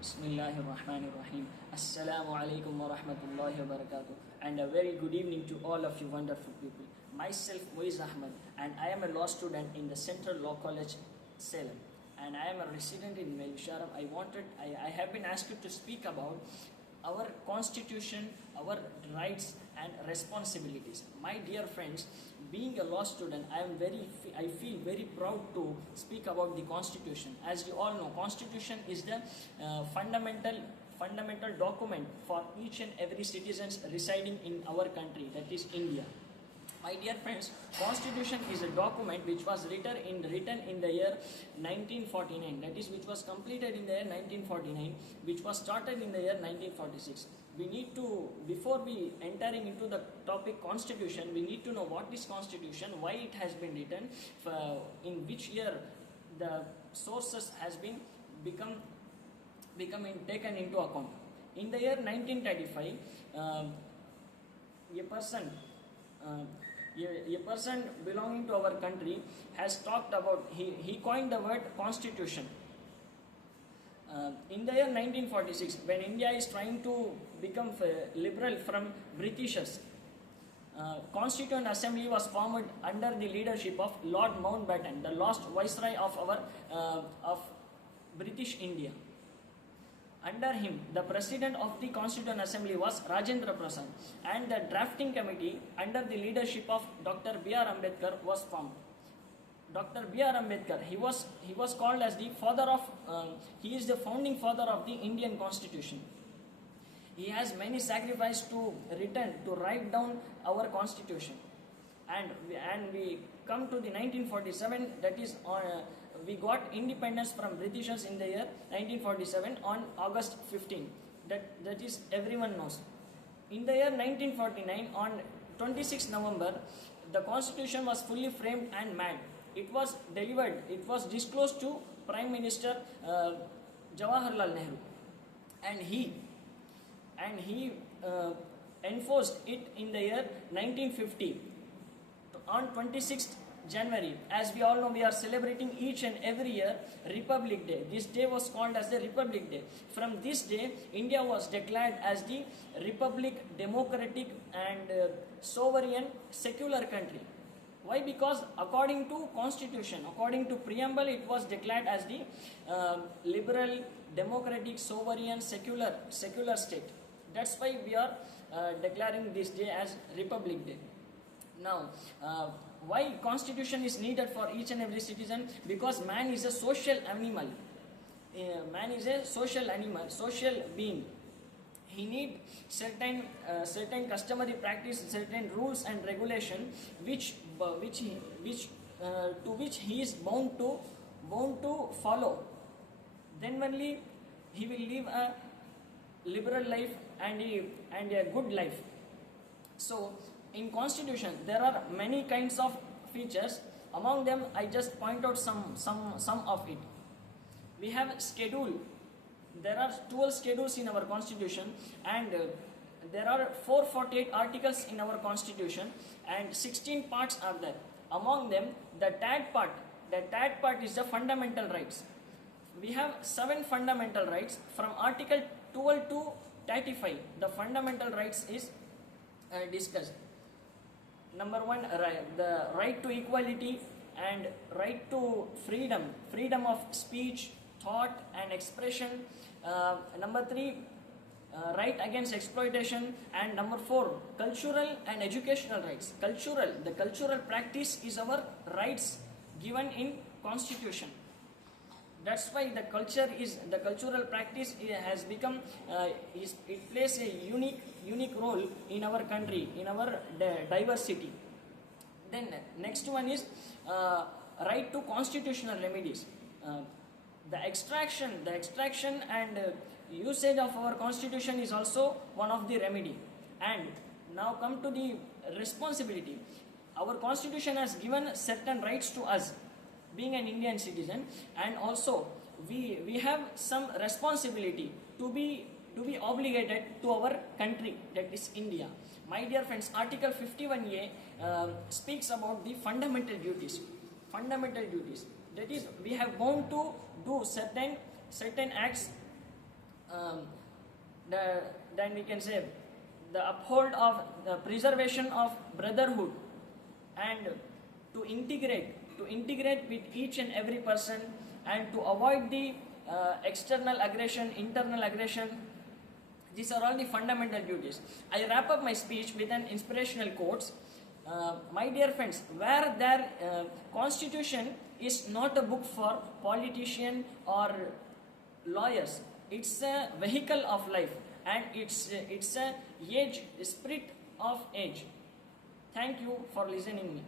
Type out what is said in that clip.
Bismillahirrahmanirrahim. Assalamu alaikum wa rahmatullahi wa barakatuh. And a very good evening to all of you wonderful people. Myself, Moiz Ahmed, and I am a law student in the Central Law College, Salem. And I am a resident in Melusharam. I have been asked to speak about our constitution, our rights and responsibilities. My dear friends, being a law student, I feel very proud to speak about the constitution. As you all know, constitution is the fundamental document for each and every citizens residing in our country, that is India. My dear friends, Constitution is a document which was written in the year 1949. That is, which was completed in the year 1949, which was started in the year 1946. We need to, before we entering into the topic Constitution, we need to know what is Constitution, why it has been written, in which year the sources has been taken into account. In the year 1935, a person belonging to our country has talked about, he coined the word constitution. In the year 1946, when India is trying to become liberal from Britishers, Constituent Assembly was formed under the leadership of Lord Mountbatten, the last viceroy of British India. Under him, the president of the Constituent Assembly was Rajendra Prasad, and the drafting committee under the leadership of Dr. B.R. Ambedkar was formed. Dr. B.R. Ambedkar, he was called as the father of, he is the founding father of the Indian Constitution. He has many sacrifices to write down our Constitution. And we come to the 1947, that is we got independence from Britishers in the year 1947 on August 15. That is everyone knows. In the year 1949, on 26 November, the Constitution was fully framed and made. It was delivered, it was disclosed to Prime Minister Jawaharlal Nehru, and he enforced it in the year 1950. On 26th January, as we all know, we are celebrating each and every year Republic Day. This day was called as the Republic Day. From this day, India was declared as the Republic, democratic and sovereign secular country. Why? Because according to Constitution, according to preamble, it was declared as the liberal, democratic, sovereign, secular state. That's why we are declaring this day as Republic Day. Now, why Constitution is needed for each and every citizen? Because man is a social animal. Man is a social animal, social being. He need certain customary practice, certain rules and regulation, which he is bound to follow. Then only he will live a liberal life and a good life. So, in Constitution, there are many kinds of features. Among them, I just point out some of it. We have schedule. There are 12 schedules in our Constitution, and there are 448 articles in our Constitution, and 16 parts are there. Among them, the third part is the fundamental rights. We have 7 fundamental rights from Article 12 to 35. The fundamental rights is discussed. Number 1, the right to equality and right to freedom of speech, thought and expression. Number 3, right against exploitation. And number 4, cultural and educational rights. The cultural practice is our rights given in Constitution. That's why the cultural practice has become, it plays a unique role in our country, in our diversity. Then next one is right to constitutional remedies. The extraction and usage of our Constitution is also one of the remedy. And now come to the responsibility. Our Constitution has given certain rights to us, being an Indian citizen, and also we have some responsibility to be obligated to our country, that is India. My dear friends, Article 51A speaks about the fundamental duties. That is, we have bound to do certain acts um, then we can say the uphold of the preservation of brotherhood, and to integrate with each and every person, and to avoid the external aggression, internal aggression. These are all the fundamental duties. I wrap up my speech with an inspirational quote. My dear friends, where their constitution is not a book for politicians or lawyers, it's a vehicle of life, and it's a age spirit of age. Thank you for listening me.